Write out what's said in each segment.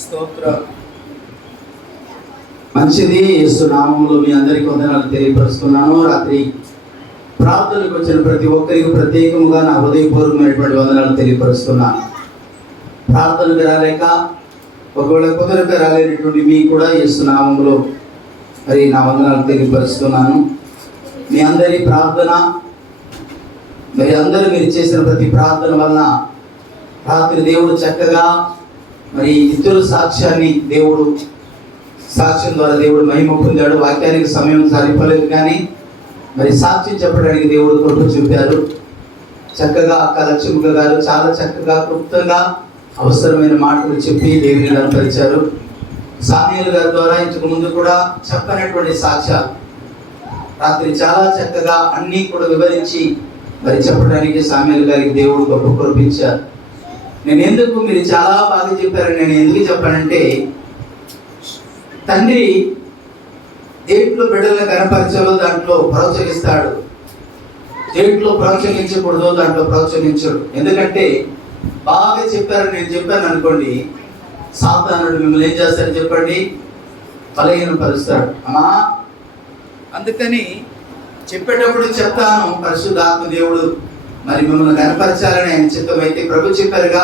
స్తోత్రం. మంచిది. యేసు నామములో మీ అందరికీ వందనాలు తెలియపరుస్తున్నాను. రాత్రి ప్రార్థనకు వచ్చిన ప్రతి ఒక్కరికి ప్రత్యేకముగా నా హృదయపూర్వకమైనటువంటి వందనాలు తెలియపరుస్తున్నాను. ప్రార్థనకు రాలేక ఒకవేళ కుదరక రాలేనటువంటి మీకు కూడా యేసు నామములో మరి నా వందనాలు తెలియపరుస్తున్నాను. మీ అందరి ప్రార్థన, మరి అందరూ మీరు చేసిన ప్రతి ప్రార్థన వలన రాత్రి దేవుడు చక్కగా మరి ఇద్దరు సాక్ష్యం ద్వారా దేవుడు మహిమ పొందాడు. వాక్యానికి సమయం సరిపోలేదు, కానీ మరి సాక్ష్యం చెప్పడానికి దేవుడు కృప చూపారు. చక్కగా అక్క లక్ష్మక్క గారు చాలా చక్కగా క్లుప్తంగా అవసరమైన మాటలు చెప్పి దేవుని కనపరిచారు. సామ్యూల్ గారి ద్వారా ఇంతకు ముందు కూడా చెప్పనటువంటి సాక్ష్యాలు రాత్రి చాలా చక్కగా అన్నీ కూడా వివరించి మరి చెప్పడానికి సామ్యూల్ గారికి దేవుడు గొప్ప కృపించారు. మీరు చాలా బాగా చెప్పారు. నేను ఎందుకు చెప్పానంటే, తండ్రి దేంట్లో బిడ్డలను కనపరచాలో దాంట్లో ప్రోత్సహిస్తాడు, దేంట్లో ప్రోత్సహించకూడదో దాంట్లో ప్రోత్సహించడు. ఎందుకంటే బాగా చెప్పారు, నేను చెప్పాను అనుకోండి, సాతానుడు మిమ్మల్ని ఏం చేస్తాడు చెప్పండి, బలహీనపరుస్తాడు. అమ్మా, అందుకని చెప్పేటప్పుడు చెప్తాను, పరిశుద్ధాత్మ దేవుడు మరి మిమ్మల్ని కనపరచాలని ఆయన చిత్తమైతే ప్రభు చెప్పారుగా,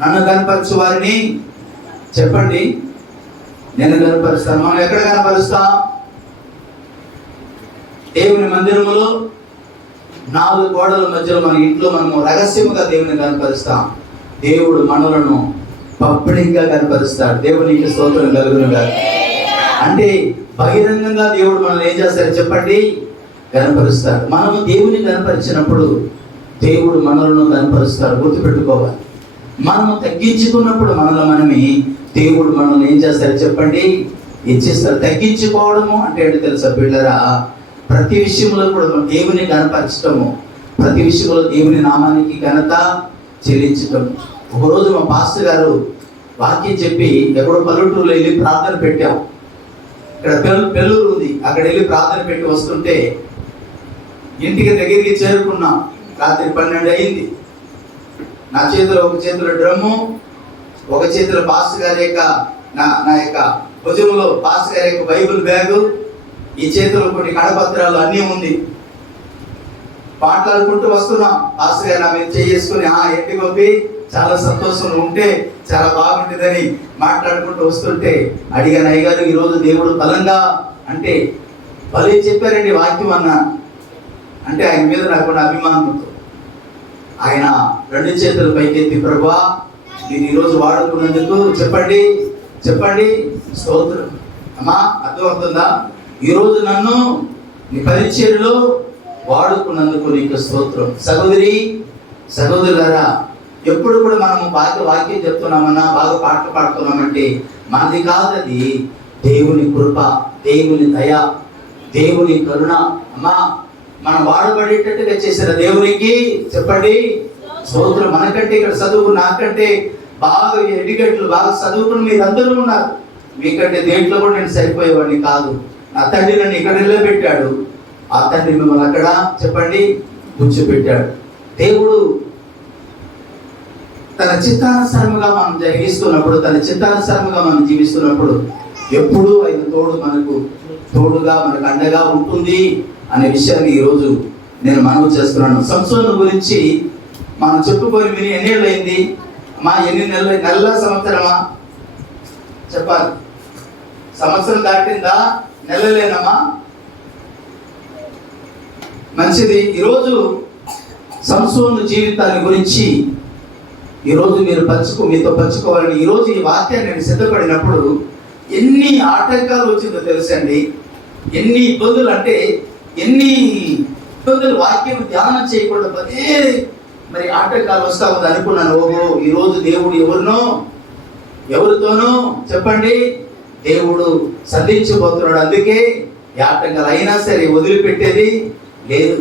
నన్ను కనపరచు వారిని చెప్పండి నేను కనపరుస్తాను. మనం ఎక్కడ కనపరుస్తాం? దేవుని మందిరములో 4 గోడల మధ్యలో మన ఇంట్లో మనము రహస్యముగా దేవుని కనపరుస్తాం. దేవుడు మనలను పబ్లిక్గా కనపరుస్తాడు. దేవునికి స్తోత్రం కలుగునుగా. అంటే బహిరంగంగా దేవుడు మనల్ని ఏం చేస్తాడు చెప్పండి, కనపరుస్తాడు. మనము దేవుని కనపరిచినప్పుడు దేవుడు మనలను కనపరుస్తాడు. గుర్తుపెట్టుకోవాలి. మనము తగ్గించుకున్నప్పుడు మనమే దేవుడు మనల్ని ఏం చేస్తాడు చెప్పండి, ఇచ్చిస్తాడు. తగ్గించుకోవడము అంటే ఏంటో తెలుసా బిడ్డరా? ప్రతి విషయంలో కూడా మనం దేవుని కనపరచటము, ప్రతి విషయంలో దేవుని నామానికి ఘనత చెల్లించటం. ఒకరోజు మా పాస్టర్ గారు వాక్యం చెప్పి ఎక్కడో పల్లెటూరులో వెళ్ళి ప్రార్థన పెట్టాం. ఇక్కడ పెళ్ళూరు ఉంది, అక్కడ వెళ్ళి ప్రార్థన పెట్టి వస్తుంటే ఇంటికి దగ్గరికి చేరుకున్నాం. రాత్రి 12 అయింది. నా చేతిలో ఒక చేతిలో డ్రమ్ము, ఒక చేతిలో పాస్టర్ గారి యొక్క నా యొక్క భుజంలో పాస్టర్ గారి యొక్క బైబిల్ బ్యాగు, ఈ చేతిలో కొన్ని కడపత్రాలు అన్నీ ఉంది. మాట్లాడుకుంటూ వస్తున్నాం. పాస్టర్ గారు నా మీద చేసుకుని ఎట్టి గొప్పి చాలా సంతోషం ఉంటే చాలా బాగుంటుందని మాట్లాడుకుంటూ వస్తుంటే అడిగాను, అయ్యగారు ఈరోజు దేవుడు బలంగా అంటే భలే చెప్పారండి వాక్యం అన్నా. అంటే ఆయన మీద నాకు అభిమానంతో ఆయన 2 చేతులు పైకెత్తి, ప్రభువా నేను ఈరోజు వాడుకున్నందుకు చెప్పండి స్తోత్రం. అమ్మా, అర్థమవుతుందా? ఈరోజు నన్ను నీ పరిచర్యలో వాడుకున్నందుకు నీకు స్తోత్రం. సహోదరులారా, ఎప్పుడు కూడా మనము బాగా వాక్యం చెప్తున్నామన్నా, బాగా పాటలు పాడుతున్నామంటే మనది కాదది. దేవుని కృప, దేవుని దయ, దేవుని కరుణ. అమ్మా, మనం వాడబడేటట్టుగా చేసిన దేవునికి చెప్పండి స్తోత్రం. మనకంటే ఇక్కడ చదువు, నాకంటే బాగా ఎడ్యుకేట్లు బాగా చదువుకుని మీరు అందరూ ఉన్నారు. మీకంటే దేంట్లో కూడా నేను సరిపోయేవాడిని కాదు. నా తండ్రి నన్ను ఇక్కడ నిలబెట్టాడు, ఆ తండ్రి మిమ్మల్ని అక్కడ చెప్పండి కూర్చోబెట్టాడు. దేవుడు తన చిత్తానుసారముగా మనం జరిగిస్తున్నప్పుడు, తన చిత్తానుసారముగా మనం జీవిస్తున్నప్పుడు ఎప్పుడూ ఆయన మనకు తోడుగా మనకు అండగా ఉంటుంది అనే విషయాన్ని ఈరోజు నేను మనవి చేస్తున్నాను. సంసోను గురించి మనం చెప్పుకొని విని ఎన్నేళ్ళు అయింది అమ్మా? ఎన్ని నెలల సంవత్సరమా చెప్పాలి? సంవత్సరం దాటిందా? నెలలేనమ్మా? మంచిది. ఈరోజు సంసోను జీవితాన్ని గురించి ఈరోజు మీతో పంచుకోవాలని ఈరోజు ఈ వాక్యాన్ని నేను సిద్ధపడినప్పుడు ఎన్ని ఆటంకాలు వచ్చిందో తెలుసండి. ఎన్ని ఇబ్బందులు అంటే ఎన్ని ఇబ్బందులు, వాక్యం ధ్యానం చేయకుండా మరి ఆటంకాలు వస్తా ఉంది అనుకున్నాను. ఓహో, ఈరోజు దేవుడు ఎవరితోనూ చెప్పండి దేవుడు సంధించబోతున్నాడు. అందుకే ఈ ఆటంకాలు అయినా సరే వదిలిపెట్టేది లేదు.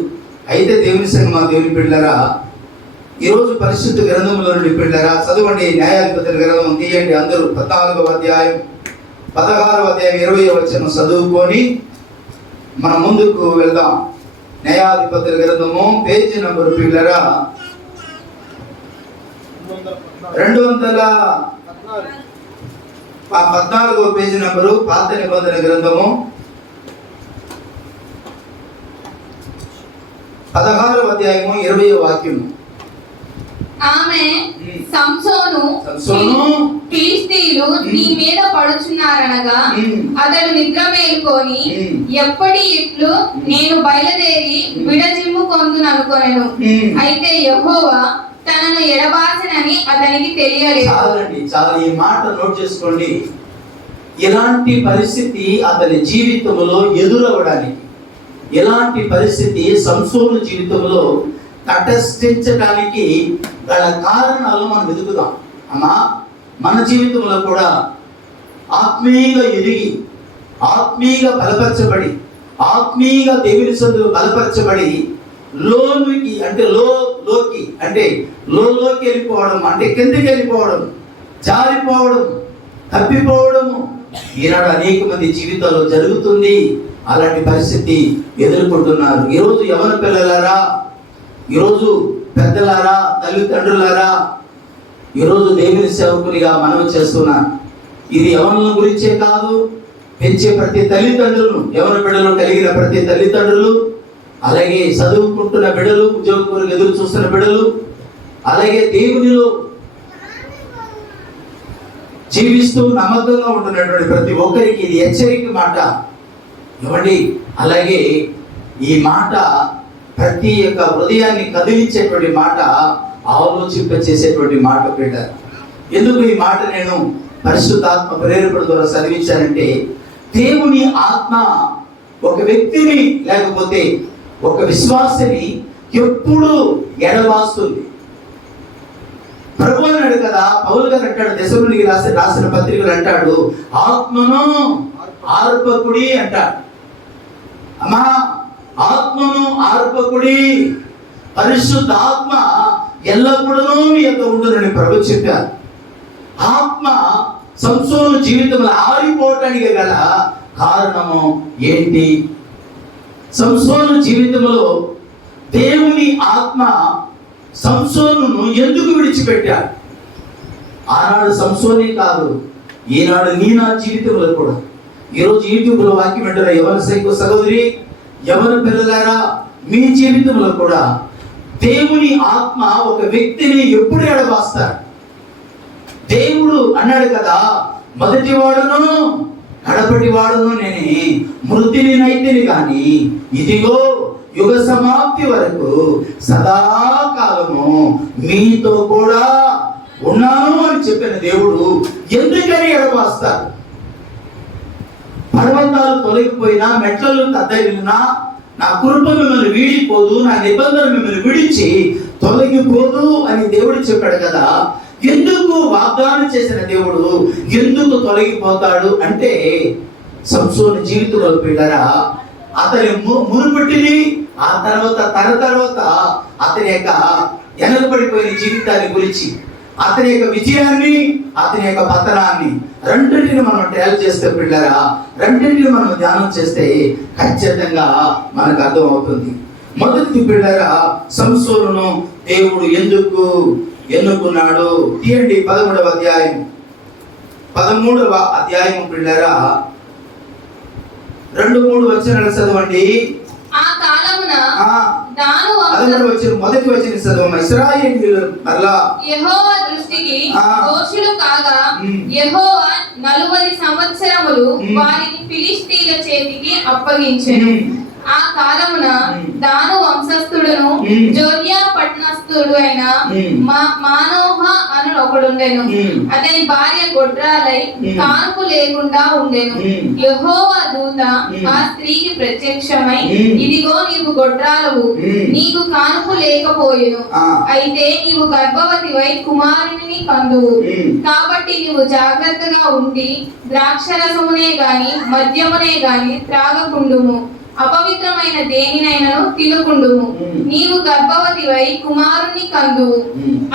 అయితే దేవుని సంగమా, దేవుని బిడ్డలారా, ఈరోజు పరిశుద్ధ గ్రంథంలో నుండి బిడ్డలారా చదవండి. న్యాయాధిపతుల గ్రంథం తీయండి అందరూ. 14వ అధ్యాయం 16వ అధ్యాయం 20వ వచనం చదువుకొని మనం ముందుకు వెళ్దాం. న్యాయాధిపతుల గ్రంథము పేజీ నంబరు పిల్లరా 214 14వ పేజీ నంబరు, పాత నిబంధన గ్రంథము 16వ అధ్యాయము 20వ వాక్యము. ఆమె సంసోను ఫిలిష్తీయులు నీ మీద పడుచున్నారనగా అతడు నిద్ర మేలుకొని ఎప్పటి ఇట్లు నేను బయలుదేరి విడజిమ్ము కొందుననుకొనెను. అయితే యెహోవా తనను ఎడబాసెనని అతనికి తెలియలేదు. చాలా ఈ మాట నోట్ చేసుకోండి. ఎలాంటి పరిస్థితి అతని జీవితంలో ఎదురవడానికి, ఎలాంటి పరిస్థితి సంసోను జీవితంలో తటస్థించడానికి గల కారణాలు మనం వెతుకుదాం. అమ్మా, మన జీవితంలో కూడా ఆత్మీయంగా ఎదిగి, ఆత్మీయంగా బలపరచబడి, ఆత్మీయంగా దేవుని సందులో బలపరచబడి లోకి అంటే లోకి అంటే లోకి వెళ్ళిపోవడం, అంటే కిందకి వెళ్ళిపోవడం, జారిపోవడం, తప్పిపోవడము ఈనాడు అనేక మంది జీవితాల్లో జరుగుతుంది. అలాంటి పరిస్థితి ఎదుర్కొంటున్నారు. ఈరోజు యవన పిల్లలారా, ఈరోజు పెద్దలారా, తల్లిదండ్రులారా, ఈరోజు దేవుని సేవకునిగా మనవి చేస్తున్నాను. ఇది యవనుల గురించే కాదు, పెంచే ప్రతి తల్లిదండ్రులను, యవన బిడ్డలు కలిగిన ప్రతి తల్లిదండ్రులు, అలాగే చదువుకుంటున్న బిడ్డలు, ఉద్యోగం కొరకు ఎదురు చూస్తున్న బిడ్డలు, అలాగే దేవునిలో జీవిస్తూ నమ్మకంగా ఉంటున్నటువంటి ప్రతి ఒక్కరికి ఇది హెచ్చరిక మాట ఇవ్వండి. అలాగే ఈ మాట ప్రతి యొక్క హృదయాన్ని కదిలించేటువంటి మాట, ఆలోచింపచేసేటువంటి మాట బిడ్డ. ఎందుకు ఈ మాట నేను పరిశుద్ధాత్మ ప్రేరేపణ ద్వారా చదివించానంటే, దేవుని ఆత్మ ఒక వ్యక్తిని లేకపోతే ఒక విశ్వాసిని ఎప్పుడు ఎడబాస్తుంది. ప్రభు అన్నాడు కదా, పౌలు గారు అంటాడు, దశలోనికి రాసిన పత్రికలు అంటాడు, ఆత్మను ఆర్పకుడి అంటాడు. అమ్మా, ఆత్మను ఆర్పకుడి, పరిశుద్ధ ఆత్మ ఎల్లప్పుడూ మీ యొక్క ఉండునని ప్రభు చెప్పారు. ఆత్మ సంసోను జీవితంలో ఆరిపోవటానికి గల కారణము ఏంటి? సంసోను జీవితంలో దేవుని ఆత్మ సంసోనును ఎందుకు విడిచిపెట్టాడు? ఆనాడు సంసోనే కాదు, ఈనాడు నీ నా జీవితంలో కూడా. ఈరోజు యూట్యూబ్లో వాక్యం వింటున్న యవన సహోదరి, యవన పిల్లలారా, మీ జీవితంలో కూడా దేవుని ఆత్మ ఒక వ్యక్తిని ఎప్పుడు ఎడబాస్తాడు? దేవుడు అన్నాడు కదా, మొదటి వాడును కడపటి వాడును నేనే, మృతిని నైతిని కానీ ఇదిగో యుగ సమాప్తి వరకు సదాకాలము మీతో కూడా ఉన్నాను అని చెప్పిన దేవుడు ఎందుకని ఎడబాస్తాడు? పర్వతాలు తొలగిపోయినా, మెట్లలు కద్దగిలినా, నా కృప మిమ్మల్ని వీడిపోదు, నా నిబంధన మిమ్మల్ని విడిచి తొలగిపోదు అని దేవుడు చెప్పాడు కదా. ఎందుకు వాగ్దానం చేసిన దేవుడు ఎందుకు తొలగిపోతాడు అంటే, సంసోను జీవితంలో పిల్లరా, అతని మునుపటిని, ఆ తర్వాత తర్వాత అతని యొక్క వెనకబడిపోయిన జీవితాన్ని గురించి, అతని యొక్క విజయాన్ని, అతని యొక్క పతనాన్ని రెండింటిని మనం ట్రయల్ చేస్తే పిల్లరా, రెండింటిని మనం ధ్యానం చేస్తే ఖచ్చితంగా మనకు అర్థం అవుతుంది. మొదటి పిల్లరా, సంసోనును దేవుడు ఎందుకు ఎన్నుకున్నాడు? తీయండి 13వ అధ్యాయం, 13వ అధ్యాయం పిల్లరా, 2-3 వచనాలు చదవండి. ఆ కాలమున దాను మొదటి వచనం చదవమ్మ. ఇశ్రాయేలీయులు మరలా యెహోవా దృష్టికి దోషులు కాగా యెహోవా 40 సంవత్సరములు వారిని ఫిలిష్తీయుల చేతికి అప్పగించెను. ఆ కాలమున దాను వంశస్థుడును జోర్యా పట్టణస్థుడు అయిన మానోహ అని ఒకడుండెను. అతని భార్య గొడ్రాలై కానుపు లేకుండా ఉండెను. యెహోవా దూత ఆ స్త్రీకి ప్రత్యక్షమై, ఇదిగో నీవు గొడ్రాలవు, నీకు కానుపు లేకపోయెను, అయితే నీవు గర్భవతివై కుమారుని కందువు, కాబట్టి నీవు జాగ్రత్తగా ఉండి ద్రాక్షరసమునే గాని మద్యమునే గాని త్రాగకుండుము. అపవిత్రమైన దేనినైనను తినకుండుము. నీవు గర్భవతివై కుమారుని కందువు.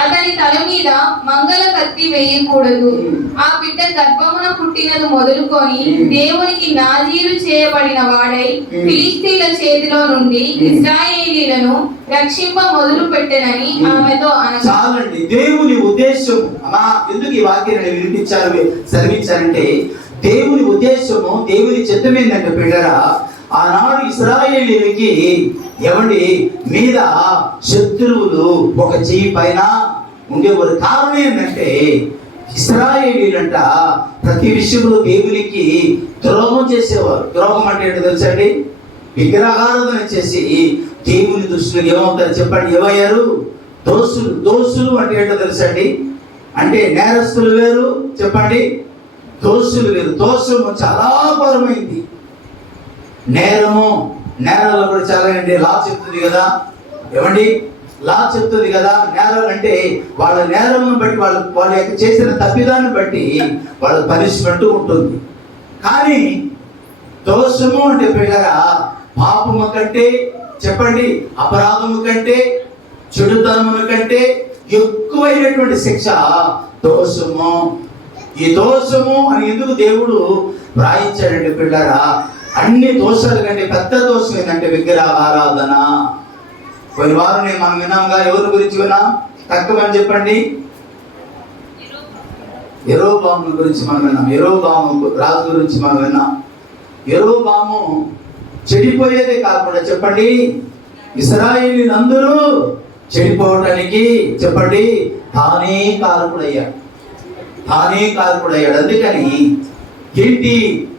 అతని తల మీద మంగళ కత్తి వేయకూడదు. ఆ బిడ్డ గర్భమున పుట్టినది మొదలుకొని దేవునికి నాజీరు చేయబడిన వాడై ఫిలిష్తీయుల చేతిలో నుండి ఇశ్రాయేలీయులను రక్షింప మొదలు పెట్టెనని ఆమెతో అనగా. చాలండి. దేవుని ఉద్దేశం అమ్మా, ఎందుకు ఈ వాక్యాన్ని వినిపించారు సెలవించారంటే, దేవుని ఉద్దేశము, దేవుని చిత్తం ఏంటంటే పిల్లరా, ఆనాడు ఇశ్రాయేలీయులకి ఏమండి మీద శత్రువులు ఒక చెయ్యి పైన ఉండేవారు. కారణం ఏంటంటే ఇశ్రాయేలీయులంట ప్రతి విషయంలో దేవునికి ద్రోహం చేసేవారు. ద్రోహం అంటే ఏంటో తెలుసండి? విగ్రహారాధన చేసి దేవుని దృష్టిలో ఏమవుతారు చెప్పండి? ఏమయ్యారు? దోషులు. దోషులు అంటే ఏంటో తెలుసండి? అంటే నేరస్తులు వేరు చెప్పండి, దోషులు వేరు. దోషము చాలా ఘోరమైంది. నేరము, నేరాలు కూడా చాలా అండి. లా చెప్తుంది కదా ఏమండి? లా చెప్తుంది కదా నేరాలు అంటే వాళ్ళ నేరమును బట్టి వాళ్ళ యొక్క చేసిన తప్పిదాన్ని బట్టి వాళ్ళ పనిష్మెంట్ ఉంటుంది. కానీ దోషము అంటే పిల్లరా పాపము కంటే చెప్పండి, అపరాధము కంటే, చెడుతనము కంటే ఎక్కువైనటువంటి శిక్ష దోషము. ఈ దోషము అని ఎందుకు దేవుడు వ్రాయించాడంటే పిల్లరా, అన్ని దోషాల కంటే పెద్ద దోషం ఏంటంటే విగ్రహ ఆరాధన. కొన్ని వారం మనం విన్నాంగా. ఎవరి గురించి విన్నాం? తక్కువని చెప్పండి. యెరోబాము గురించి మనం విన్నాం. యెరోబాము రాజు గురించి మనం విన్నాం. యెరోబాము చెడిపోయేదే కాకుండా చెప్పండి, ఇశ్రాయేలీయులందరూ చెడిపోవటానికి చెప్పండి తానే కారకుడయ్యాడు. తానే కారకుడయ్యాడు. అందుకని ఏంటి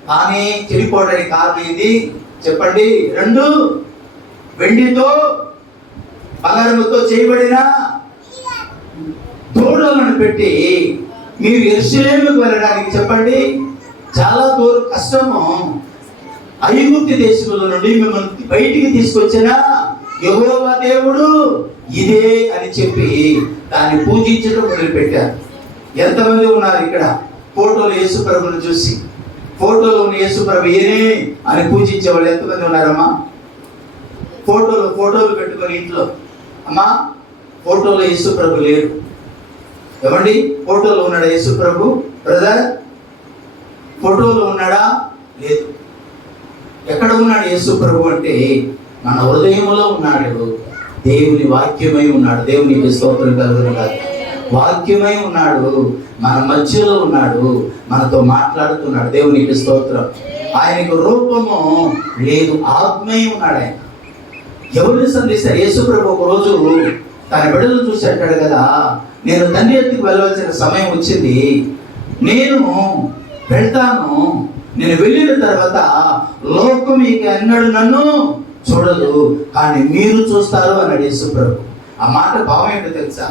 తానే చెడిపోవడానికి కారణం ఏంది చెప్పండి? 2 వెండితో బంగారముతో చేయబడిన తోడులను పెట్టి మీరు యెరూషలేముకు వెళ్ళడానికి చెప్పండి చాలా దూరం కష్టము. ఐగుప్తు దేశంలో నుండి మిమ్మల్ని బయటికి తీసుకొచ్చిన యెహోవా దేవుడు ఇదే అని చెప్పి దాన్ని పూజించడం మొదలుపెట్టారు. ఎంతమంది ఉన్నారు ఇక్కడ ఫోటోలు యేసు ప్రభుని చూసి, ఫోటోలో ఉన్న యేసు ప్రభు ఏనే అని పూజించే వాళ్ళు ఎంతమంది ఉన్నారమ్మా? ఫోటోలు పెట్టుకొని ఇంట్లో అమ్మా ఫోటోలో యేసు ప్రభు లేరు. ఏమండి? ఫోటోలో ఉన్నాడా యేసు ప్రభు? బ్రదర్, ఫోటోలో ఉన్నాడా? లేదు. ఎక్కడ ఉన్నాడు యేసు ప్రభు అంటే మన హృదయంలో ఉన్నాడు. దేవుని వాక్యమై ఉన్నాడు. దేవునికి స్తోత్రం కలుగును గాక. వాక్యమై ఉన్నాడు, మన మధ్యలో ఉన్నాడు, మనతో మాట్లాడుతున్నాడు. దేవునికి స్తోత్రం. ఆయనకు రూపము లేదు, ఆత్మై ఉన్నాడు. ఆయన ఎవరిని సంధిస్తారు? యేసు ప్రభు ఒక రోజు తన బిడ్డలు చూసి అంటాడు కదా, నేను తండ్రి ఎత్తుకు వెళ్ళవలసిన సమయం వచ్చింది, నేను వెళ్తాను, నేను వెళ్ళిన తర్వాత లోకం ఇక ఎన్నడూ నన్ను చూడదు, కానీ మీరు చూస్తారు అన్నాడు యేసు ప్రభు. ఆ మాట భావం ఏంటో తెలుసా?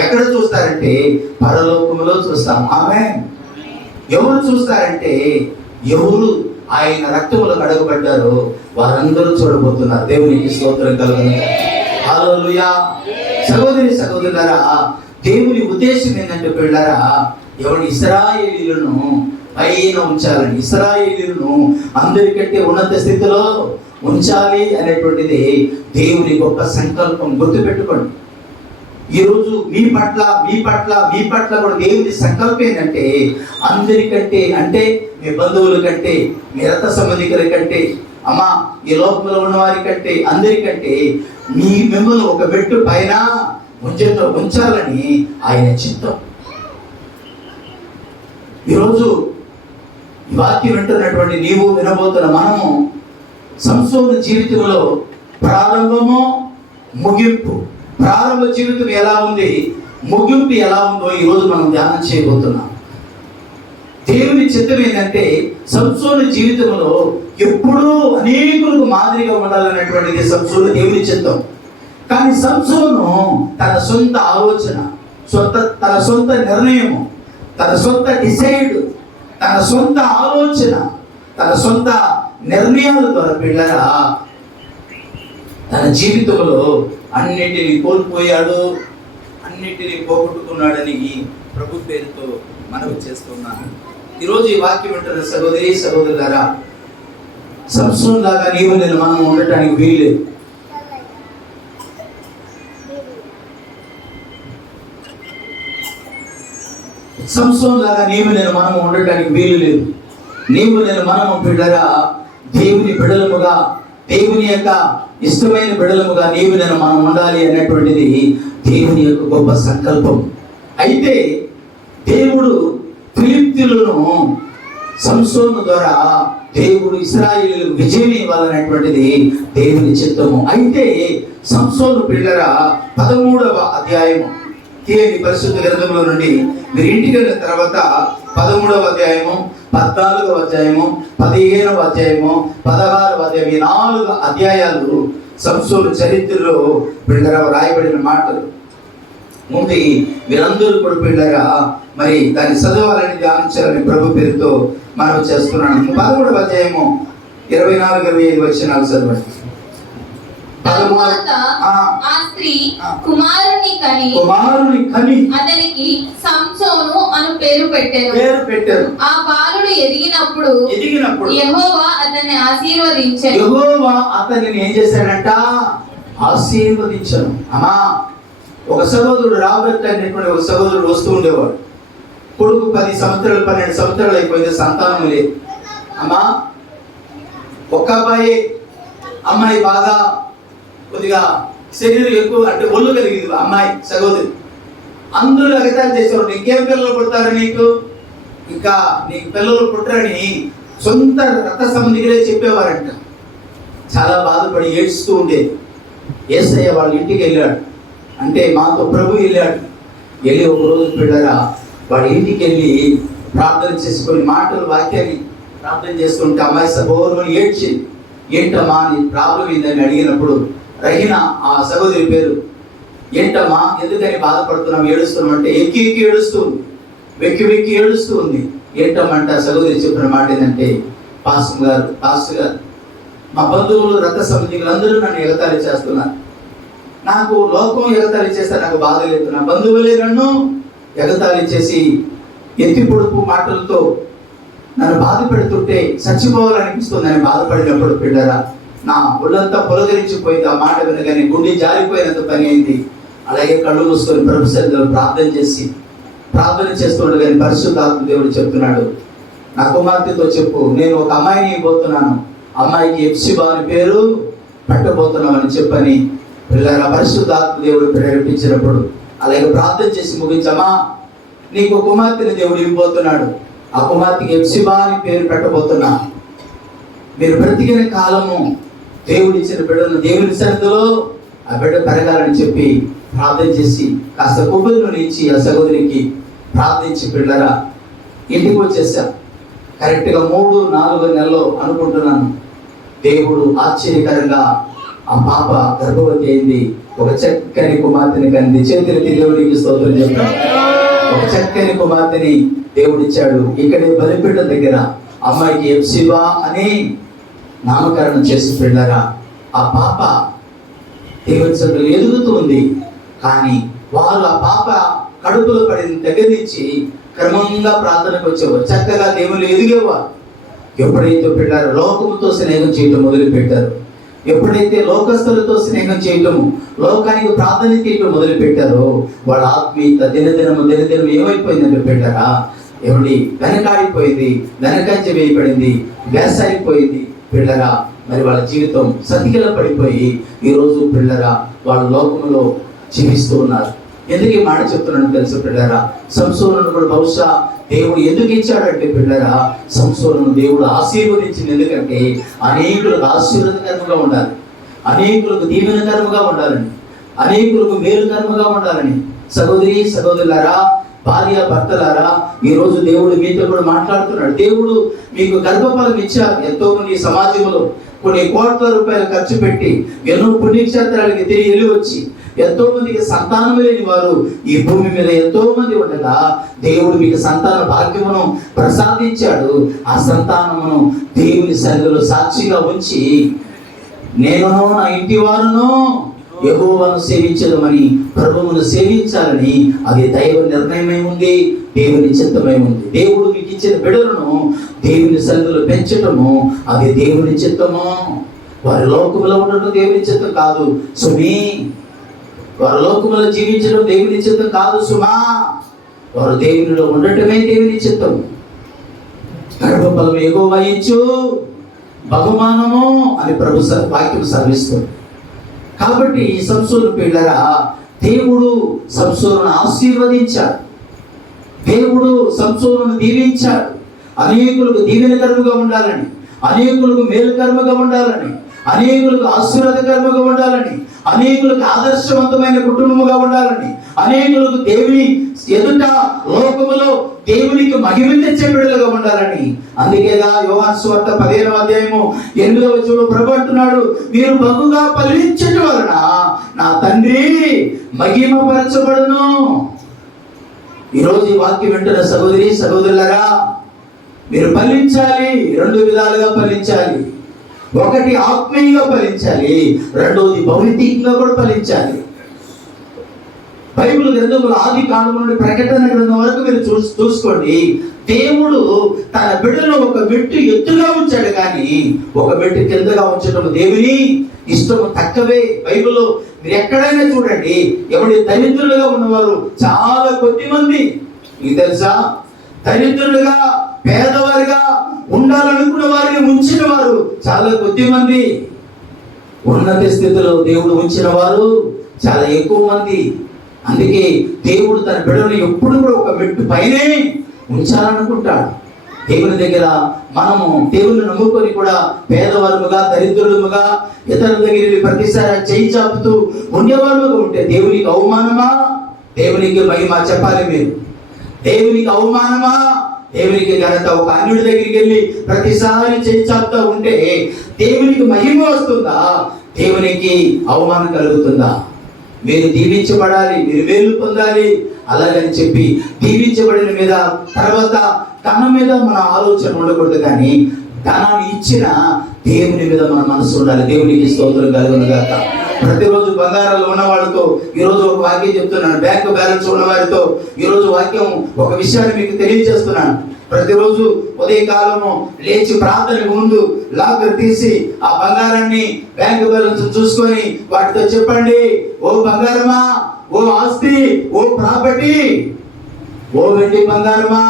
ఎక్కడ చూస్తారంటే పరలోకములో చూస్తాం. ఆమేన్. ఎవరు చూస్తారంటే ఎవరు ఆయన రక్తములో కడగబడ్డారో వారందరూ చూడబోతున్నారు. దేవునికి స్తోత్రం కలుగును. హల్లెలూయా. సహోదరి సహోదరులారా, దేవుని ఉద్దేశం ఏంటంటే పిల్లరా, ఎవరి ఇశ్రాయేలీయులను పైన ఉంచాలని, ఇశ్రాయేలీయులను అందరికంటే ఉన్నత స్థితిలో ఉంచాలి అనేటువంటిది దేవుని గొప్ప సంకల్పం. గుర్తుపెట్టుకోండి. ఈరోజు మీ పట్ల కూడా దేవుని సంకల్పం ఏంటంటే అందరికంటే, అంటే మీ బంధువుల కంటే, మీ రక్త సంబంధికుల కంటే, అమ్మా ఈ లోకంలో ఉన్న వారి కంటే, అందరికంటే మిమ్మల్ని ఒక మెట్టు పైన ఉంచాలని ఆయన చిత్తం. ఈరోజు ఈ వాక్యం వింటున్నటువంటి నీవు, వినబోతున్న మనము సంసోను జీవితంలో ప్రారంభము ముగింపు, ప్రారంభ జీవితం ఎలా ఉంది, ముగింపు ఎలా ఉందో ఈరోజు మనం ధ్యానం చేయబోతున్నాం. దేవుని చిత్తం ఏంటంటే సంసోను జీవితంలో ఎప్పుడూ అనేకులకు మాదిరిగా ఉండాలనేటువంటిది సంసోను దేవుని చిత్తం. కానీ సంసోను తన సొంత ఆలోచన, తన సొంత నిర్ణయము, తన సొంత డిసైడ్, తన సొంత ఆలోచన, తన సొంత నిర్ణయాల ద్వారా పిల్లరా తన జీవితంలో అన్నిటినీ కోల్పోయాడు, అన్నిటినీ పోగొట్టుకున్నాడని ప్రభు పేరుతో మనవి చేస్తున్నాను. ఈరోజు ఈ వాక్యం వింటున్న సహోదరి సహోదరులారా, సంసోన్ లాగా నీవు నేను మనం ఉండటానికి వీల్లేదు. సంసోన్ లాగా నీవు నేను మనం ఉండటానికి వీలు లేదు. నీవు నేను మనము బిడ్డగా దేవుని బిడలముగా, దేవుని యొక్క ఇష్టమైన బిడలముగా నీవు నేను మనం ఉండాలి అనేటువంటిది దేవుని యొక్క గొప్ప సంకల్పం. అయితే దేవుడు ఫిలిష్తీయులను సంసోను ద్వారా దేవుడు ఇశ్రాయేలుకు విజయం ఇవ్వాలనేటువంటిది దేవుని చిత్తము. అయితే సంసోను పిల్లల 13వ అధ్యాయము తీయండి పరిశుద్ధ గ్రంథంలో నుండి. మీరు ఇంటికి వెళ్ళిన తర్వాత 13వ అధ్యాయము, 14వ అధ్యాయము, 15వ అధ్యాయము, 16వ అధ్యాయం, ఈ 4 అధ్యాయాలు సంసోను చరిత్రలో పిల్లరా రాయబడిన మాటలు. ముందు మీరందరూ కూడా పిల్లరా మరి దాన్ని చదవాలని ధ్యానించాలని ప్రభు పేరుతో మనం చేస్తున్నాను. 13వ అధ్యాయము 24-25 వచనాలు చదవండి. తరువాత ఆ స్త్రీ కుమారుని కని అతనికి సంసోను అను పేరు పెట్టారు. ఆ బాలుడు ఎదిగినప్పుడు యెహోవా అతన్ని ఆశీర్వదించాడు. యెహోవా అతనిని ఏం చేశాడంట? ఆశీర్వదించాను. అమ్మా, ఒక సహోదరుడు రాబర్ట్ అనేటువంటి ఒక సహోదరుడు వస్తూ ఉండేవాడు. కొడుకు 10 సంవత్సరాలు 12 సంవత్సరాలు అయిపోయింది, సంతానం లేదు. అమ్మా, ఒక అమ్మాయి బాగా కొద్దిగా శరీరం ఎక్కువ అంటే ఒళ్ళు కలిగింది అమ్మాయి సహోదరి. అందరూ ఎగతాళి చేసేవాడు, ఇంకేం పిల్లలు పుడతారు నీకు, ఇంకా నీకు పిల్లలు పుట్టరని సొంత రక్త సంబంధికులే చెప్పేవారంట. చాలా బాధపడి ఏడుస్తూ ఉండేది. యేసయ్య వాళ్ళ ఇంటికి వెళ్ళాడు, అంటే మాతో ప్రభు వెళ్ళాడు. వెళ్ళి ఒక రోజు పిల్లరా వాడి ఇంటికి వెళ్ళి ప్రార్థన చేసి కొన్ని మాటలు వాక్యాన్ని ప్రార్థన చేస్తుంటే అమ్మాయి సహోదరుని ఏడ్చింది. ఏంటమ్మా నీ ప్రాబ్లం ఏందని అడిగినప్పుడు రహీనా, ఆ సహోదరి పేరు, ఏంటమ్మా ఎందుకని బాధపడుతున్నాం ఏడుస్తున్నాం అంటే ఎక్కి ఏడుస్తూ ఉంది, వెక్కి ఏడుస్తూ ఉంది. ఏంటమ్మంటే ఆ సహోదరి చెప్పిన మాట ఏంటంటే, పాస్టర్ గారు మా బంధువులు రక్త సంబంధికులు అందరూ నన్ను ఎగతాళి చేస్తున్నారు. నాకు లోకం ఎగతాళి చేస్తే నాకు బాధ లేదు, నా బంధువులే నన్ను ఎగతాళి చేసి ఎత్తి పొడుపు మాటలతో నన్ను బాధ పెడుతుంటే చచ్చిపోవాలనిపిస్తుంది అని బాధపడినప్పుడు పిల్లరా నా ఒళ్ళంతా పొలగరించిపోయింది. ఆ మాట వినగానే గుండె జారిపోయినంత పని అయింది. అలాగే కళ్ళు మూసుకొని ప్రభు సన్నిధిలో ప్రార్థన చేస్తుండగానే పరిశుద్ధాత్మ దేవుడు చెప్తున్నాడు, నా కుమార్తెతో చెప్పు, నేను ఒక అమ్మాయిని ఇవ్వబోతున్నాను, అమ్మాయికి ఎప్సిబా అని పేరు పెట్టబోతున్నామని చెప్పని పిల్లరా పరిశుద్ధాత్మ దేవుడు ప్రేరేపించినప్పుడు అలాగే ప్రార్థన చేసి ముగించమ్మా, నీకు కుమార్తెని దేవుడు ఇవ్వబోతున్నాడు, ఆ కుమార్తెకి ఎప్సిబా అని పేరు పెట్టబోతున్నా. మీరు బ్రతికిన కాలము దేవుడిచ్చిన బిడ్డను దేవుని సన్నిధిలో ఆ బిడ్డ పెరగాలని చెప్పి ప్రార్థన చేసి కాస్త కొబ్బరిని ఇచ్చి ఆ సహోదరికి ప్రార్థించి పిల్లరా ఇంటికి వచ్చేసా. కరెక్ట్గా 3-4 నెలలు అనుకుంటున్నాను, దేవుడు ఆశ్చర్యకరంగా ఆ పాప గర్భవతి అయింది. ఒక చక్కని కుమార్తెని కంది. చేతులకి దేవుడికి స్తోత్రం చెప్పాడు. ఒక చక్కని కుమార్తెని దేవుడిచ్చాడు. ఇక్కడే బలిపీఠం దగ్గర అమ్మాయికి ఎప్సిబా అని నామకరణం చేసి పిల్లరా ఆ పాప దేవుని సన్నిధిలో ఎదుగుతూ ఉంది. కానీ వాళ్ళు ఆ పాప కడుపులో పడిన దగ్గర నుంచి క్రమంగా ప్రార్థనకు వచ్చేవారు, చక్కగా దేవుళ్ళు ఎదిగేవారు. ఎప్పుడైతే పిల్లలు లోకముతో స్నేహం చేయటం మొదలు పెట్టారు, ఎప్పుడైతే లోకస్తులతో స్నేహం చేయటము, లోకానికి ప్రార్థన చేయటం మొదలు పెట్టారో వాళ్ళ ఆత్మీయత దినదినం ఏమైపోయిందంటే పెట్టారా ఎవరి వెనకాడిపోయింది, వెనకంజ వేయబడింది, వేసైపోయింది పిల్లరా. మరి వాళ్ళ జీవితం సతికిల పడిపోయి ఈరోజు పిల్లరా వాళ్ళ లోకంలో జీవిస్తూ ఉన్నారు. ఎందుకు ఈ మాట చెప్తున్నాను తెలుసు పిల్లరా, సంసోనును కూడా బహుశా దేవుడు ఎందుకు ఇచ్చాడంటే పిల్లరా, సంసోనును దేవుడు ఆశీర్వదించింది. ఎందుకంటే అనేకులకు ఆశీర్వాదకరంగా ఉండాలి, అనేకులకు దీవెనకరంగా ఉండాలని, అనేకులకు మేలుకరంగా ఉండాలని. సహోదరులారా, భార్య భర్తలారా, ఈ రోజు దేవుడు మీతో కూడా మాట్లాడుతున్నాడు. దేవుడు మీకు గర్భఫలం ఇచ్చారు. ఎంతో మంది సమాజంలో కొన్ని కోట్ల రూపాయలు ఖర్చు పెట్టి ఎన్నో పుణ్యక్షేత్రాలకి తిరిగి వెళ్ళి వచ్చి ఎంతో మందికి సంతానం లేని వారు ఈ భూమి మీద ఎంతో మంది ఉండగా దేవుడు మీకు సంతాన భాగ్యమును ప్రసాదించాడు. ఆ సంతానమును దేవుని సన్నిధిలో సాక్షిగా ఉంచి నేను నా ఇంటి వారును యెహోవాను సేవించదమని, ప్రభువును సేవించాలని అది దైవ నిర్ణయమై ఉంది, దేవుని చిత్తమై ఉంది. దేవుడు మీకు ఇచ్చిన బిడ్డలను దేవుని సన్నిధిలో పెంచటము అది దేవుని చిత్తము. వారి లోకములో ఉండటం దేవుని చిత్తం కాదు సుమీ. వారి లోకములో జీవించడం దేవుని చిత్తం కాదు సుమా. వారు దేవునిలో ఉండటమే దేవుని చిత్తం. గర్భఫలం యెహోవా ఇచ్చు బహుమానము అని ప్రభు వాక్యం సెలవిస్తుంది. కాబట్టి ఈ సంసోను పిల్లరా, దేవుడు సంసోనును ఆశీర్వదించాడు, దేవుడు సంసోనును దీవించాడు. అనేకులకు దీవెనకరముగా ఉండాలని, అనేకులకు మేలుకరముగా ఉండాలని, అనేకులకు ఆశీర్వాదకరముగా ఉండాలని, అనేకులకు ఆదర్శవంతమైన కుటుంబముగా ఉండాలని, అనేకులకు దేవుని ఎదుట లోకములో దేవునికి మహిమ తెచ్చే బిడ్డలుగా ఉండాలని. అందుకేగా యోహాను సువార్త 15వ అధ్యాయము 8వ వచనంలో ప్రభు అంటున్నాడు, మీరు బహుగా ఫలించటం వలన నా తండ్రి మహిమపరచబడును. ఈరోజు ఈ వాక్యం వింటున్న సహోదరి సహోదరులారా, మీరు ఫలించాలి. 2 విధాలుగా ఫలించాలి. ఒకటి ఆత్మీయంగా ఫలించాలి, రెండోది భౌతికంగా కూడా ఫలించాలి. బైబిల్ గ్రంథంలో ఆది కాండం నుండి ప్రకటన గ్రంథం వరకు మీరు చూసుకోండి. దేవుడు తన బిడ్డలో ఒక మెట్టు ఎత్తుగా ఉంచాడు, కానీ ఒక మెట్టు కిందగా ఉంచడం దేవుని ఇష్టము తక్కువే. బైబిల్లో మీరు ఎక్కడైనా చూడండి, ఎవరి దరిద్రులుగా ఉన్నవారు చాలా కొద్ది మంది. మీకు తెలుసా, దరిద్రులుగా పేదవారిగా ఉండాలనుకున్న వారిని ఉంచిన వారు చాలా కొద్ది మంది. ఉన్నత స్థితిలో దేవుడు ఉంచిన వారు చాలా ఎక్కువ మంది. అందుకే దేవుడు తన బిడ్డలను ఎప్పుడు కూడా ఒక మెట్టు పైనే ఉంచాలనుకుంటాడు. దేవుని దగ్గర మనము దేవుని నమ్ముకొని కూడా పేదవారముగా దరిద్రులముగా ఇతరుల దగ్గర ప్రతిసారి చేయి చాపుతూ ఉండేవారుగా ఉంటే దేవునికి అవమానమా, దేవునికి మహిమ? చెప్పాలి మీరు. దేవునికి అవమానమా, దేవునికి ఘనత? ఒక అన్యుడి దగ్గరికి వెళ్ళి ప్రతిసారి చేయి చాపుతూ ఉంటే దేవునికి మహిమ వస్తుందా, దేవునికి అవమానం కలుగుతుందా? మీరు దీవించబడాలి, మీరు మేలు పొందాలి అలాగని చెప్పి దీవించబడిన మీద తర్వాత ధనం మీద మన ఆలోచన ఉండకూడదు, కానీ ధనాన్ని ఇచ్చిన దేవుని మీద మన మనసు ఉండాలి. దేవునికి స్తోత్రం కలుగును గాక. ప్రతిరోజు బంగారాలు ఉన్న వాళ్ళతో ఈరోజు ఒక వాక్యం చెప్తున్నాను, బ్యాంక్ బ్యాలెన్స్ ఉన్న వారితో ఈరోజు వాక్యం ఒక విషయాన్ని మీకు తెలియజేస్తున్నాను. ప్రతిరోజు ఉదయకాలము లేచి ప్రార్థనకు ముందు లాకర్ తీసి ఆ బంగారాన్ని బ్యాంకు బ్యాలెన్స్ చూసుకొని వాటితో చెప్పండి, ఓ బంగారమా, ఓ ఆస్తి, ఓ ప్రాపర్టీ, ఓ వెండి బంగారమా,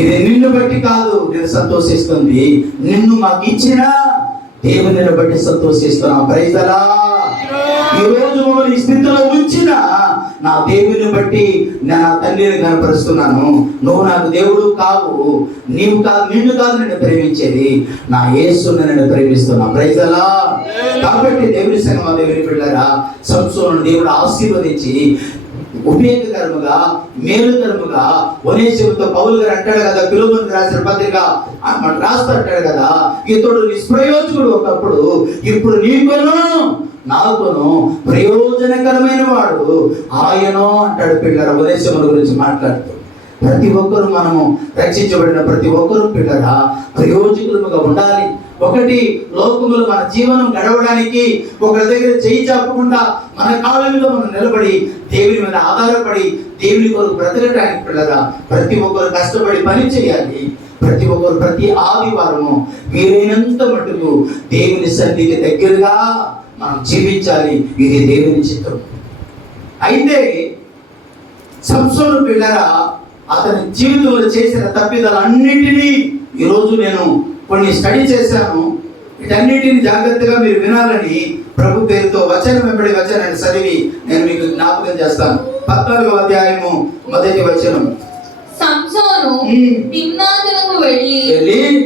ఇది నిన్ను బట్టి కాదు నేను సంతోషిస్తుంది, నిన్ను మాకు ఇచ్చిన దేవుని బట్టి సంతోషిస్తున్నా. Praise the lord. ఈ రోజు మమ్మల్ని ఈ స్థితిలో ఉంచిన నా దేవుని బట్టి నా తండ్రిని కనపరుస్తున్నాను. నువ్వు నాకు దేవుడు కావు, నీవు కాదు, నిన్ను కాదు నేను ప్రేమించేది, నా యేసుని నేను ప్రేమిస్తున్నా. Praise the lord. కాబట్టి దేవుని సంగమా, దేవుని బిడ్డలారా, సంసోనును దేవుడు ఆశీర్వదించి ఉపయోగకరముగా మేలుకరముగా ఒనేసిముతో పౌలు గారు అంటాడు కదా, ఫిలిప్పీయులకు రాసిన పత్రిక రాస్తూ అంటాడు కదా, ఇతడు నిష్ప్రయోజకుడు ఒకప్పుడు, ఇప్పుడు నీకును నాకును ప్రయోజనకరమైన వాడు ఆయనో అంటాడు. పిల్లల ఉపదేశముల గురించి మాట్లాడుతూ ప్రతి ఒక్కరు, మనము రక్షించబడిన ప్రతి ఒక్కరు పిల్లరా ప్రయోజకులుగా ఉండాలి. ఒకటి, లోకములు మన జీవనం గడవడానికి ఒకరి దగ్గర చేయి చాపకుండా మన కాళ్ళ మీద మనం నిలబడి దేవుని మీద ఆధారపడి దేవుని కొరకు బ్రతకడానికి పిల్లరా ప్రతి ఒక్కరు కష్టపడి పని చేయాలి. ప్రతి ఒక్కరు ప్రతి ఆదివారము వీలైనంత మటుకు దేవుని సన్నిధికి దగ్గరగా మనం జీవించాలి. ఇది దేవుని చిత్తం. అయితే సంసోను పిల్లరా అతని జీవితంలో చేసిన తప్పిదాలన్నింటినీ ఈరోజు నేను కొన్ని స్టడీ చేశాను. వీటన్నిటిని జాగ్రత్తగా మీరు వినాలని ప్రభు పేరుతో వచనం వెంబడి వచనాన్ని చదివి నేను మీకు జ్ఞాపకం చేస్తాను. 14వ అధ్యాయము 1వ వచనం. సంసోను తిమ్నాతులకు వెళ్ళి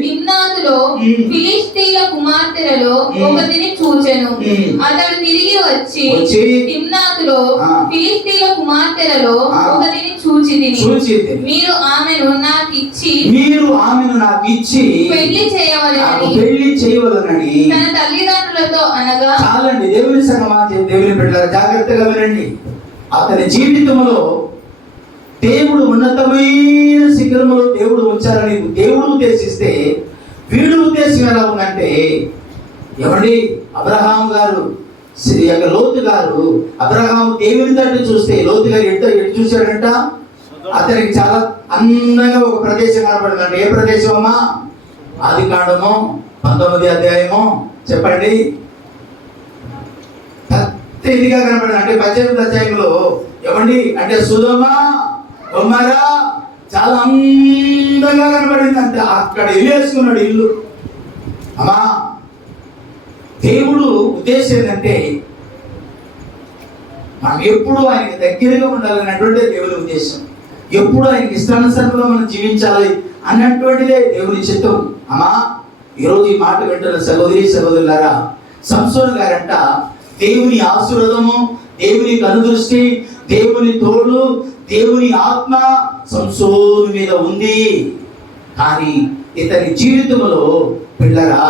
తిమ్నాతులో ఫిలిష్తీయుల కుమార్తెలలో ఒకటిని చూచెను. అతడు తిరిగి వచ్చి తిమ్నాతులో ఫిలిష్తీయుల కుమార్తెలలో ఒకటిని చూచితిని. మీరు ఆమెను నాకు ఇచ్చి పెళ్లి చేయవలెనని తన తల్లిదండ్రులతో అనగా. చాలండి దేవుని సంగమా, దేవుని బిడ్డలారా జాగ్రత్తగా వినండి. అతని జీవితంలో దేవుడు ఉన్నతమైన శిఖరములో దేవుడు ఉంచాలని దేవుడు ఉద్దేశిస్తే వీడు ఉద్దేశం ఎలా ఉందంటే, ఎవడి అబ్రహాం గారు యొక్క లోతు గారు అబ్రహాము దేవుని తట్టు చూస్తే లోతు గారు ఎటు చూశాడంట? అతనికి చాలా అందంగా ఒక ప్రదేశం కనపడిందంట. ఏ ప్రదేశం అమ్మా? ఆదికాండము 19వ అధ్యాయము చెప్పండి. ఇదిగా కనపడింది. అంటే 18వ అధ్యాయంలో ఏమండి అంటే సొదొమ గొమొర్రా చాలా అందంగా కనపడింది. అంటే అక్కడ ఇల్లేసుకున్నాడు ఇల్లు. అమ్మా, దేవుడు ఉద్దేశం ఏంటంటే మనం ఎప్పుడు ఆయనకి దగ్గరగా ఉండాలన్నటువంటిదే దేవుని ఉద్దేశం. ఎప్పుడు ఆయనకి ఇష్టానుసారంగా మనం జీవించాలి అన్నటువంటిదే దేవుని చిత్తం. అమ్మా, ఈరోజు ఈ మాట వింటున్న సహోదరి సహోదరులారా, సంసోను గారంట దేవుని ఆశీర్వాదము, దేవుని కనుదృష్టి, దేవుని తోడు, దేవుని ఆత్మ సంసోను మీద ఉంది. కానీ ఇతని జీవితంలో పిల్లరా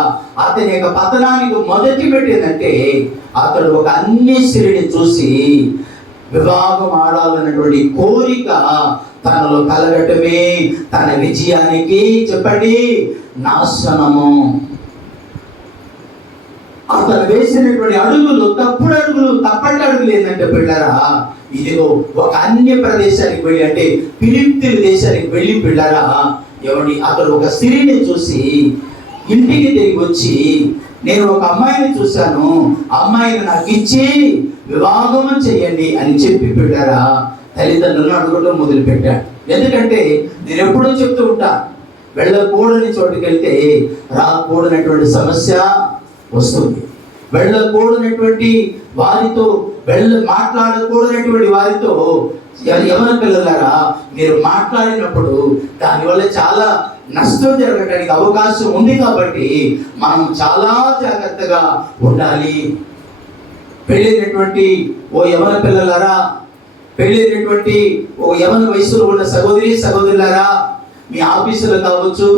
అతని యొక్క పతనానికి మొదటి పెట్టిందంటే అతడు ఒక అన్యశ్వరుని చూసి వివాహం ఆడాలన్నటువంటి కోరిక తనలో కలగటమే తన విజయానికి చెప్పండి నాశనము. అతను వేసినటువంటి అడుగులు తప్పటి అడుగులు ఏంటంటే పిల్లరా, ఇదిగో ఒక అన్య ప్రదేశానికి వెళ్ళి అంటే ఫిలిప్పీ దేశానికి వెళ్ళి పిల్లరా ఏమండి అతడు ఒక స్త్రీని చూసి ఇంటికి తిరిగి వచ్చి నేను ఒక అమ్మాయిని చూశాను, అమ్మాయిని నాకు ఇచ్చి వివాహం చేయండి అని చెప్పి పెట్టారా తల్లిదండ్రులను అడగడం మొదలు పెట్టాడు. ఎందుకంటే నేను ఎప్పుడూ చెప్తూ ఉంటా, వెళ్ళకూడని చోటుకి వెళ్తే రాకూడనటువంటి సమస్య వస్తుంది. వెళ్ళకూడనటువంటి వారితో మాట్లాడకూడనటువంటి వారితో యవన పిల్లలారా మీరు మాట్లాడినప్పుడు దానివల్ల చాలా నష్టం జరగడానికి అవకాశం ఉంది. కాబట్టి మనం చాలా జాగ్రత్తగా ఉండాలి. పెళ్ళైనటువంటి ఓ యవన పిల్లలారా, పెళ్ళైనటువంటి ఓ యవన వయసులో ఉన్న సహోదరి సహోదరులారా, మీ ఆఫీసులో కావచ్చు,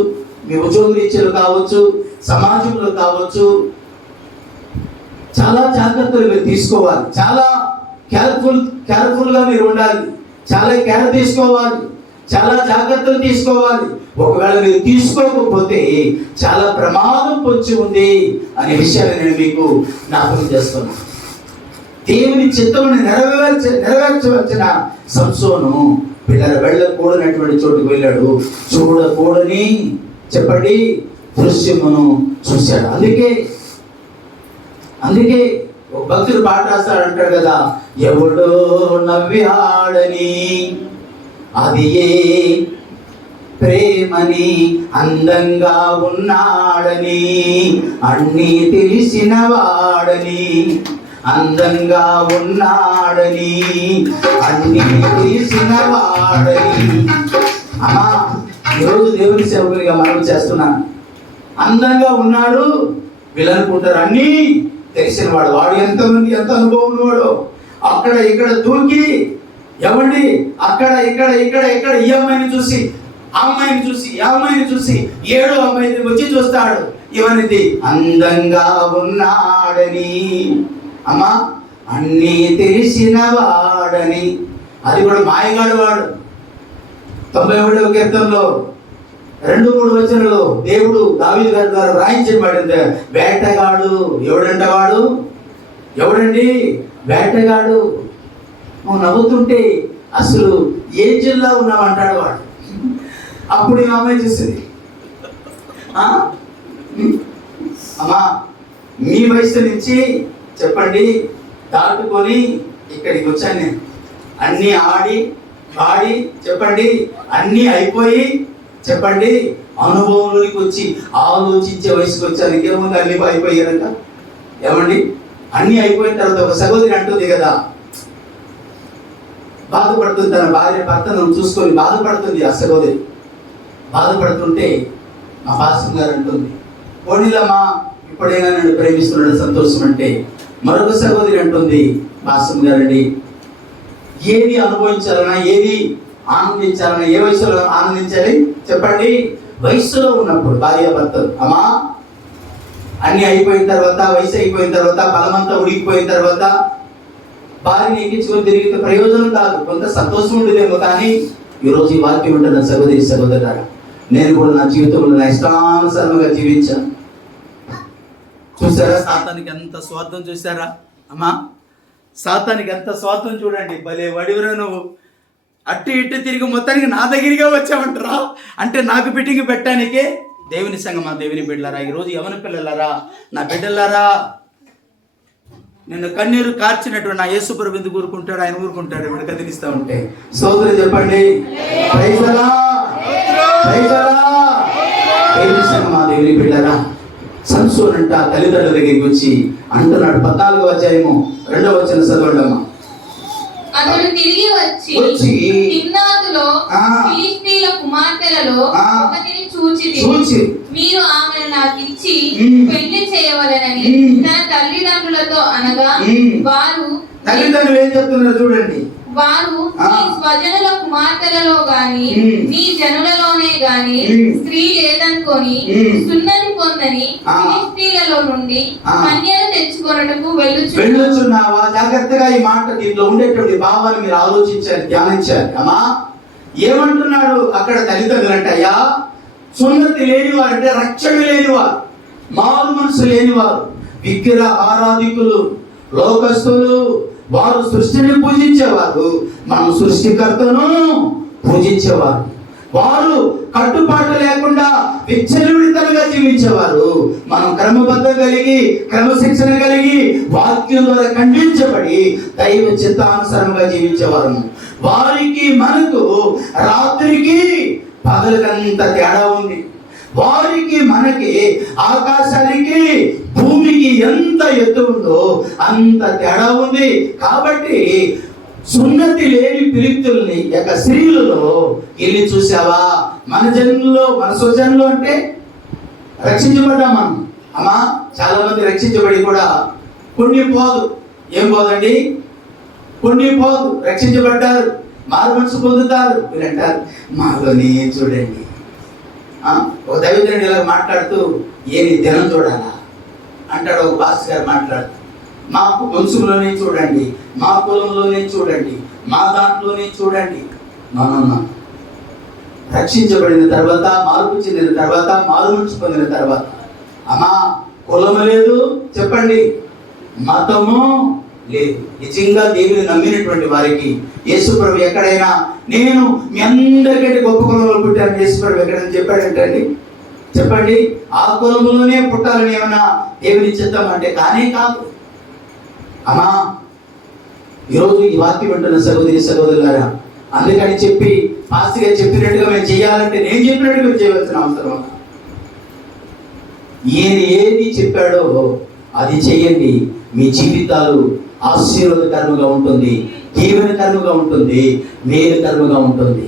మీ ఉద్యోగరీత్యాలు కావచ్చు, సమాజంలో కావచ్చు, చాలా జాగ్రత్తలు మీరు తీసుకోవాలి. చాలా కేర్ఫుల్గా మీరు ఉండాలి. చాలా కేర్ తీసుకోవాలి. చాలా జాగ్రత్తలు తీసుకోవాలి. ఒకవేళ మీరు తీసుకోకపోతే చాలా ప్రమాదం పొంచి ఉంది అనే విషయాన్ని నేను మీకు జ్ఞాపకం చేస్తున్నాను. దేవుని చిత్తమును నెరవేర్చవలసిన సంసోను పిల్లలు వెళ్ళకూడనటువంటి చోటుకు వెళ్ళాడు. చూడకూడని చెప్పండి దృశ్యమును చూశాడు. అందుకే ఒక భక్తుడు పాట రాస్తాడు, అంటాడు కదా, ఎవడో నవ్వాడని అది ఏ ప్రేమని, అందంగా ఉన్నాడని అన్నీ తెలిసిన వాడని, అందంగా ఉన్నాడని అన్నీ తెలిసిన వాడని. అమ్మా, ఈరోజు దేవుని సేవకునిగా మనం చేస్తున్నాను. అందంగా ఉన్నాడు వీళ్ళనుకుంటారు, అన్నీ తెలిసిన వాడు ఎంత అనుభవం ఉన్నవాడు. అక్కడ ఇక్కడ దూకి ఏమండి అక్కడ ఇక్కడ ఈ అమ్మాయిని చూసి ఆ అమ్మాయిని చూసి 7వ అమ్మాయిని వచ్చి చూస్తాడు. ఇవన్నీ అందంగా ఉన్నాడని, అమ్మా అన్నీ తెలిసిన వాడని. అది కూడా మాయగాడు వాడు. 91వ కీర్తనలో 2-3 వచనంలో దేవుడు దావీదు గారి ద్వారా రాయించబడింది. వేటగాడు ఎవడంట? ఎవడండి వేటగాడు? నువ్వు నవ్వుతుంటే అసలు ఏ జిల్లా ఉన్నావంటాడు వాడు. అప్పుడు ఈ అమ్మాయి చూస్తుంది, అమ్మా మీ వయసు నుంచి చెప్పండి దాటుకొని ఇక్కడికి వచ్చాను నేను. అన్నీ ఆడి పాడి చెప్పండి అన్నీ అయిపోయి చెప్పండి అనుభవంలోనికి వచ్చి ఆలోచించే వయసుకు వచ్చాను. ఇంకేముంది అన్ని అయిపోయారంట. ఏమండి అన్నీ అయిపోయిన తర్వాత ఒక సహోదరి అంటుంది కదా, బాధపడుతుంది, తన భర్తను చూసుకొని బాధపడుతుంది. ఆ సహోదరి బాధపడుతుంటే మా పాస్టర్ గారు అంటుంది, పోనీలమ్మా ఇప్పుడైనా నన్ను ప్రేమిస్తున్నాడు సంతోషం అంటే. మరొక సహోదరి అంటుంది, పాస్టర్ గారండి ఏది అనుభవించాలన్నా ఏది ఆనందించాలన్నా ఏ వయసులో ఆనందించాలి చెప్పండి? వయసులో ఉన్నప్పుడు భార్యాభర్తలు. అమ్మా అన్ని అయిపోయిన తర్వాత, వయసు అయిపోయిన తర్వాత, బలమంతా ఉడికిపోయిన తర్వాత భార్యని ఎక్కించుకొని తిరిగితే ప్రయోజనం కాదు. కొంత సంతోషం ఉండేదేమో, కానీ ఈరోజు ఈ వాక్యం ఉంటున్న సహోదరి సహోదరులారా, నేను కూడా నా జీవితంలో నా ఇష్టానుసారంగా జీవించాను. చూసారా సాతానికి ఎంత స్వార్థం చూసారా? అమ్మా, సాతానికి ఎంత స్వార్థం చూడండి. భలే వడివరా నువ్వు, అటు ఇటు తిరిగి మొత్తానికి నా దగ్గరిగా వచ్చామంటారా? అంటే నాకు ఫిట్టింగ్ పెట్టడానికే. దేవుని సంగమా, దేవుని బిడ్డలారా, ఈరోజు యవన పిల్లలారా, నా బిడ్డలారా, నిన్ను కన్నీరు కార్చినట్టు నా యేసు ప్రభు ఎందుకు ఊరుకుంటాడు? ఆయన ఊరుకుంటాడు ఇప్పుడు కదిలిస్తూ ఉంటే. స్తోత్రం చెప్పండి. Praise the lord, praise the lord. దేవుని సంగమా, దేవుని బిడ్డలారా, సంసోను అంట తల్లిదండ్రుల దగ్గరికి వచ్చి అంటున్నాడు. 14వ అధ్యాయము 2వ వచనం చదవండమ్మా. అతడు తిరిగి వచ్చి తిమ్నాతులో ఫిలిష్తీయుల కుమార్తెలలో ఒకటిని చూచి మీరు ఆమెను నాకు ఇచ్చి పెళ్లి చేయవలెనని తన తల్లిదండ్రులతో అనగా, వారు తల్లిదండ్రులు ఏం చెప్తున్నారు చూడండి. వారు నీ స్వజనుల కుమార్తెలలో గాని నీ జనులలోనే గాని స్త్రీ లేదనుకొని సున్నతి పొందని ఫిలిష్తీయులలో నుండి కన్యను తెచ్చుకొనుటకు వెళ్ళుచున్నావా? జాగ్రత్తగా ఈ మాట, దీంట్లో ఉండేటువంటి భావాన్ని మీరు ఆలోచించాలి, ధ్యానించాలి. అమ్మా, ఏమంటున్నాడు అక్కడ తల్లిదండ్రులు అంటే, అయ్యా, సున్నతి లేనివారు అంటే రక్షణ లేనివారు, మారు మనసు లేనివారు, విగ్రహ ఆరాధికులు, లోకస్తులు, వారు సృష్టిని పూజించేవారు, మనం సృష్టికర్తను పూజించేవారు. వారు కట్టుబాటు లేకుండా విచ్చలవిడితనంగా జీవించేవారు. మనం క్రమబద్ధం కలిగి, క్రమశిక్షణ కలిగి, వాక్యం ద్వారా ఖండించబడి దైవ చిత్తానుసారంగా జీవించేవారు. వారికి మనకు రాత్రికి పగలకంత తేడా ఉంది. వారికి మనకి ఆకాశానికి భూమికి ఎంత ఎత్తు ఉందో అంత తేడా ఉంది. కాబట్టి సున్నతి లేని పిలిక్తుల్ని యొక్క స్త్రీలలో వెళ్ళి చూసావా? మన జన్మలో, మన స్వజన్మలో అంటే రక్షించబడ్డాం మనం. అమ్మా, చాలా మంది రక్షించబడి కూడా కొన్ని పోదు. ఏం పోదండి? కొన్ని పోదు. రక్షించబడ్డారు, మారు మనసు పొందుతారు. మీరు అంటారు, మాలోనే చూడండి. ఒక దైవజనుడు ఇలా మాట్లాడుతూ, ఏమి దినం చూడాలా అంటాడు. ఒక పాస్టర్ గారు మాట్లాడుతూ, మా వంశంలోనే చూడండి, మా కులంలోనే చూడండి, మా దాంట్లోనే చూడండి. మా రక్షించబడిన తర్వాత, మార్పు చెందిన తర్వాత, మారు మనసు పొందిన తర్వాత, అమ్మా, కులము లేదు చెప్పండి, మతము లేదు. నిజంగా దేవుని నమ్మినటువంటి వారికి యేసుప్రభు ఎక్కడైనా నేను మీ అందరికంటే గొప్ప కులంలో పుట్టాను యేసుప్రభు ఎక్కడైనా చెప్పాడంటండి? చెప్పండి. ఆ కులంలోనే పుట్టాలని ఏమన్నా దేవుని చిత్తం అంటే కానే కాదు. అమ్మా, ఈరోజు ఈ వాక్యం వింటున్న సహోదరి సహోదరులారా, అందుకని చెప్పి పాస్టర్ గారు చెప్పినట్టుగా మేము చేయాలంటే నేను చెప్పినట్టుగా మీరు చేయవలసిన అవసరం. ఈయన ఏది చెప్పాడో అది చేయండి. మీ జీవితాలు ఆశీర్వాదకరంగా ఉంటుంది, దీవెనకరంగా ఉంటుంది, మేలుకరంగా ఉంటుంది.